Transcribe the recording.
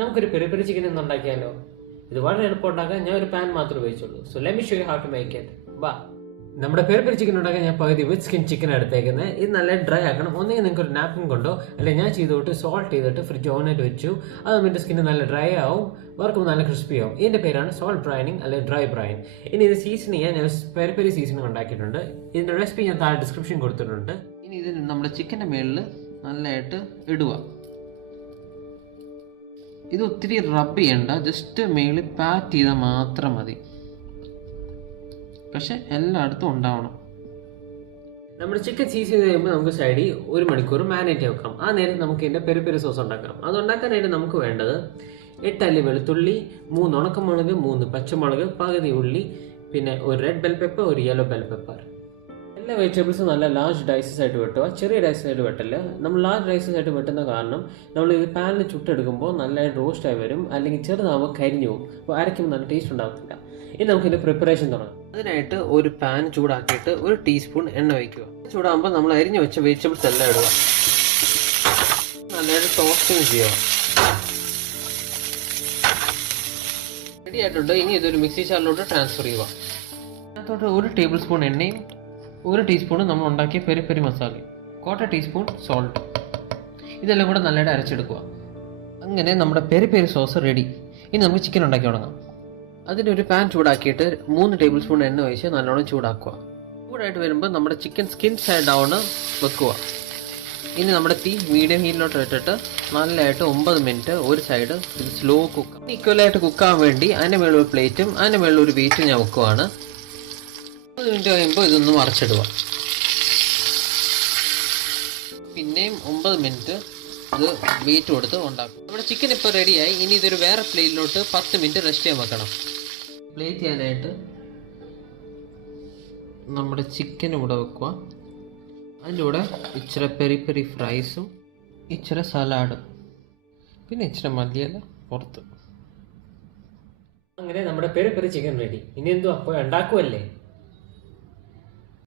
നമുക്കൊരു peri peri chicken ഒന്ന് ഉണ്ടാക്കിയാലോ? ഇത് വളരെ എളുപ്പം ഉണ്ടാക്കാൻ ഞാൻ ഒരു പാൻ മാത്രമേ ഉപയോഗിച്ചുള്ളൂ. So let me show you how to make it. വാ, നമ്മുടെ പെരി പെരി ചിക്കൻ ഉണ്ടാക്കാൻ ഞാൻ പകുതി വിത്ത് സ്കിൻ ചിക്കൻ എടുത്തേക്കുന്നത്. ഇത് നല്ല ഡ്രൈ ആക്കണം. ഒന്നെങ്കിൽ നിങ്ങൾക്ക് ഒരു നാപ്കിൻ കൊണ്ടോ അല്ലെങ്കിൽ ഞാൻ ചെയ്തോട്ട് സോൾട്ട് ചെയ്തിട്ട് ഫ്രിഡ്ജ് ഓണായിട്ട് വെച്ചു. അത് എൻ്റെ സ്കിൻ നല്ല ഡ്രൈ ആവും, വറുക്കുമ്പോൾ നല്ല ക്രിസ്പി ആവും. ഇതിന്റെ പേരാണ് സോൾട്ട് ബ്രൈനിങ് അല്ലെങ്കിൽ ഡ്രൈ ബ്രൈൻ. ഇനി ഇത് സീസൺ ചെയ്യാൻ ഞാൻ പെരി പെരി സീസണിങ് ഉണ്ടാക്കിയിട്ടുണ്ട്. ഇതിന്റെ റെസിപ്പി ഞാൻ താഴെ ഡിസ്ക്രിപ്ഷൻ കൊടുത്തിട്ടുണ്ട്. ഇനി ഇത് നമ്മുടെ ചിക്കൻ്റെ മേളിൽ നല്ലതായിട്ട് ഇടുക. ഇത് ഒത്തിരി റബ്ബ് ചെയ്യണ്ട, ജസ്റ്റ് മേളിൽ പാറ്റ് ചെയ്താൽ മാത്രം മതി. പക്ഷെ എല്ലായിടത്തും ഉണ്ടാവണം. നമ്മുടെ ചിക്കൻ സീസൺ ചെയ്ത് കഴിയുമ്പോൾ നമുക്ക് സൈഡിൽ 1 മണിക്കൂർ മാരിനേറ്റ് വെക്കാം. ആ നേരത്ത് നമുക്ക് ഇതിൻ്റെ പെരി പെരി സോസ് ഉണ്ടാക്കാം. അത് ഉണ്ടാക്കാനായിട്ട് നമുക്ക് വേണ്ടത് 8 അല്ലി വെളുത്തുള്ളി, 3 ഉണക്കമുളക്, 3 പച്ചമുളക്, പകുതി ഉള്ളി, പിന്നെ ഒരു റെഡ് ബെൽ പെപ്പർ, ഒരു യെല്ലോ ബെൽ പെപ്പർ. എല്ലാ വെജിറ്റബിൾസും നല്ല ലാർജ് ഡൈസസ് ആയിട്ട് വെട്ടുക, ചെറിയ ഡൈസസ് ആയിട്ട് വെട്ടില്ല. നമ്മൾ ലാർജ് ഡൈസസ് ആയിട്ട് വെട്ടുന്ന കാരണം നമ്മൾ ഇത് പാനിൽ ചുട്ടെടുക്കുമ്പോൾ നല്ലതായിട്ട് റോസ്റ്റായി വരും, അല്ലെങ്കിൽ ചെറുതാവുമ്പോൾ കരിഞ്ഞു പോകും. അപ്പോൾ അരയ്ക്കുമ്പോൾ നല്ല ടേസ്റ്റ് ഉണ്ടാകത്തില്ല. ഇനി നമുക്കിതിൻ്റെ പ്രിപ്പറേഷൻ തുടങ്ങാം. അതിനായിട്ട് ഒരു പാൻ ചൂടാക്കിയിട്ട് 1 ടീസ്പൂൺ എണ്ണ വയ്ക്കുക. ചൂടാകുമ്പോൾ നമ്മൾ അരിഞ്ഞു വെച്ച വെജിറ്റബിൾസ് എല്ലാം ഇടുക. നല്ലതായിട്ട് ടോസ്റ്റിങ് ചെയ്യുക. റെഡി ആയിട്ടുണ്ട്. ഇനി ഇതൊരു മിക്സി ജാറിലോട്ട് ട്രാൻസ്ഫർ ചെയ്യുക. അതിനകത്തോട്ട് 1 ടേബിൾ സ്പൂൺ എണ്ണയും 1 ടീസ്പൂൺ നമ്മൾ ഉണ്ടാക്കിയ പെരി പെരി മസാലയും, 1/4 ടീസ്പൂൺ സോൾട്ട്, ഇതെല്ലാം കൂടെ നല്ലതായിട്ട് അരച്ചെടുക്കുക. അങ്ങനെ നമ്മുടെ പെരി പെരി സോസ് റെഡി. ഇനി നമുക്ക് ചിക്കൻ ഉണ്ടാക്കി തുടങ്ങാം. അതിനൊരു പാൻ ചൂടാക്കിയിട്ട് 3 ടേബിൾ സ്പൂൺ എണ്ണ ഒഴിച്ച് നല്ലോണം ചൂടാക്കുക. ചൂടായിട്ട് വരുമ്പോൾ നമ്മുടെ ചിക്കൻ സ്കിൻ സൈഡ് ഡൗൺ വെക്കുക. ഇനി നമ്മുടെ തീ മീഡിയം ഹീറ്റിലോട്ട് ഇട്ടിട്ട് നല്ലതായിട്ട് 9 മിനിറ്റ് ഒരു സൈഡ് ഇത് സ്ലോ കുക്ക് ഈക്വലായിട്ട് കുക്കാൻ വേണ്ടി അതിൻ്റെ മേളിൽ ഒരു പ്ലേറ്റും അതിൻ്റെ മേളിൽ ഒരു വെയിറ്റും ഞാൻ വെക്കുവാണ്. 9 മിനിറ്റ് കഴിയുമ്പോൾ ഇതൊന്ന് മറിച്ചിടുക. പിന്നെയും 9 മിനിറ്റ് ഇത് വെയിറ്റ് കൊടുത്ത് ഉണ്ടാക്കും. നമ്മുടെ ചിക്കൻ ഇപ്പോൾ റെഡിയായി. ഇനി ഇതൊരു വേറെ പ്ലേറ്റിലോട്ട് 10 മിനിറ്റ് റെസ്റ്റ് ചെയ്യാൻ വെക്കണം. പ്ലേറ്റ് ചെയ്യാനായിട്ട് നമ്മുടെ ചിക്കൻ ഇവിടെ വെക്കുക. അതിൻ്റെ കൂടെ ഇച്ചിരി പെരി പെരി ഫ്രൈസും ഇച്ചിരി സലാഡും പിന്നെ ഇച്ചിരി മല്ലിയില പുറത്ത്. അങ്ങനെ നമ്മുടെ പെരി പെരി ചിക്കൻ റെഡി. ഇനി എന്തോ അപ്പോൾ ഉണ്ടാക്കുമല്ലേ?